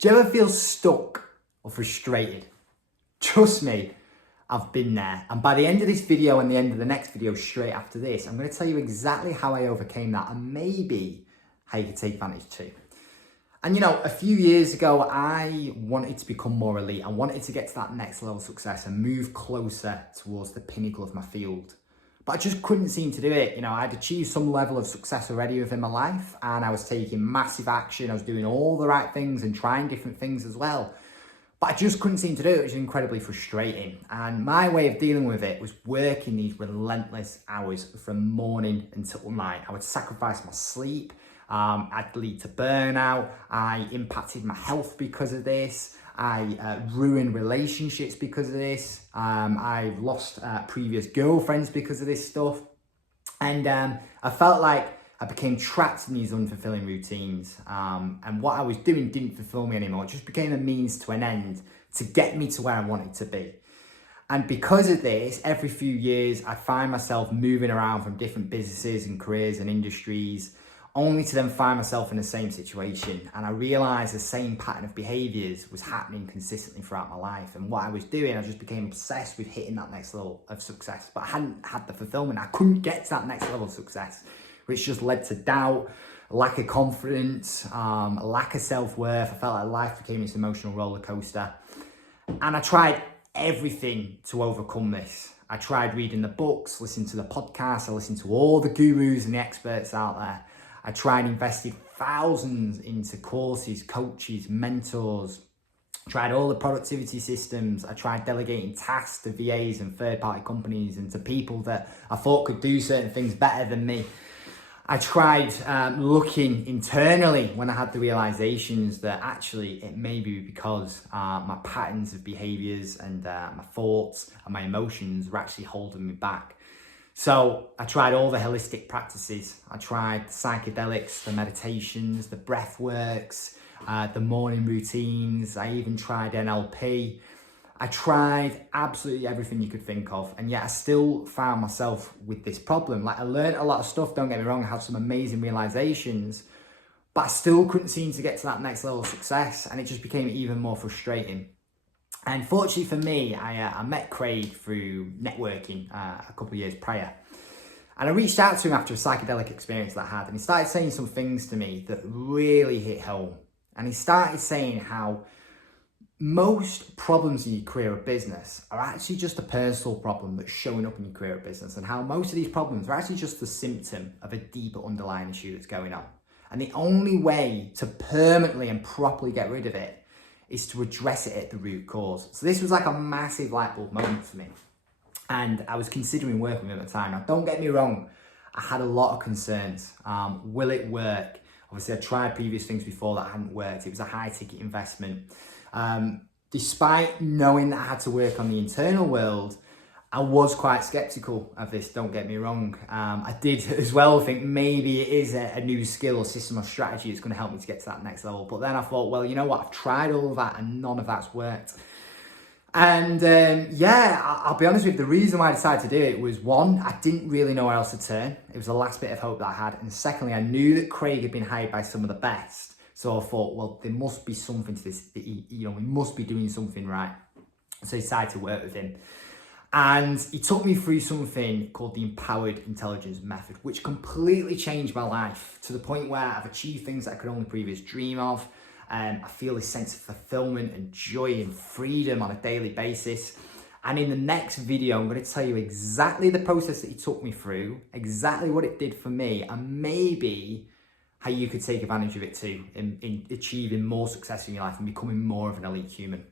Do you ever feel stuck or frustrated? Trust me, I've been there. And by the end of this video and the end of the next video straight after this, I'm going to tell you exactly how I overcame that and maybe how you can take advantage too. And you know, a few years ago, I wanted to become more elite. I wanted to get to that next level of success and move closer towards the pinnacle of my field. But I just couldn't seem to do it. You know, I'd achieved some level of success already within my life and I was taking massive action. I was doing all the right things and trying different things as well. But I just couldn't seem to do it. It was incredibly frustrating. And my way of dealing with it was working these relentless hours from morning until night. I would sacrifice my sleep. I'd lead to burnout. I impacted my health because of this. I ruined relationships because of this. I lost previous girlfriends because of this stuff. And I felt like I became trapped in these unfulfilling routines. And what I was doing didn't fulfill me anymore. It just became a means to an end to get me to where I wanted to be. And because of this, every few years, I'd find myself moving around from different businesses and careers and industries, only to then find myself in the same situation. And I realized the same pattern of behaviors was happening consistently throughout my life. And what I was doing, I just became obsessed with hitting that next level of success, but I hadn't had the fulfillment. I couldn't get to that next level of success, which just led to doubt, lack of confidence, lack of self-worth. I felt like life became this emotional roller coaster. And I tried everything to overcome this. I tried reading the books, listening to the podcasts, I listened to all the gurus and the experts out there. I tried invested thousands into courses, coaches, mentors, tried all the productivity systems. I tried delegating tasks to VAs and third-party companies and to people that I thought could do certain things better than me. I tried looking internally when I had the realizations that actually it may be because my patterns of behaviors and my thoughts and my emotions were actually holding me back. So I tried all the holistic practices. I tried the psychedelics, the meditations, the breath works, the morning routines. I even tried NLP. I tried absolutely everything you could think of. And yet I still found myself with this problem. Like I learned a lot of stuff, don't get me wrong. I had some amazing realizations, but I still couldn't seem to get to that next level of success. And it just became even more frustrating. And fortunately for me, I met Craig through networking a couple of years prior. And I reached out to him after a psychedelic experience that I had. And he started saying some things to me that really hit home. And he started saying how most problems in your career or business are actually just a personal problem that's showing up in your career or business. And how most of these problems are actually just the symptom of a deeper underlying issue that's going on. And the only way to permanently and properly get rid of it is to address it at the root cause. So this was like a massive light bulb moment for me. And I was considering working with him at the time. Now, don't get me wrong, I had a lot of concerns. Will it work? Obviously, I tried previous things before that hadn't worked. It was a high ticket investment. Despite knowing that I had to work on the internal world, I was quite skeptical of this, don't get me wrong. I did as well think maybe it is a new skill or system or strategy that's going to help me to get to that next level. But then I thought, well, you know what? I've tried all of that and none of that's worked. And yeah, I'll be honest with you, the reason why I decided to do it was one, I didn't really know where else to turn. It was the last bit of hope that I had. And secondly, I knew that Craig had been hired by some of the best. So I thought, well, there must be something to this, you know, we must be doing something right. So I decided to work with him. And he took me through something called the Empowered Intelligence Method, which completely changed my life to the point where I've achieved things that I could only previously dream of. I feel this sense of fulfillment and joy and freedom on a daily basis. And in the next video, I'm going to tell you exactly the process that he took me through, exactly what it did for me, and maybe how you could take advantage of it too in achieving more success in your life and becoming more of an elite human.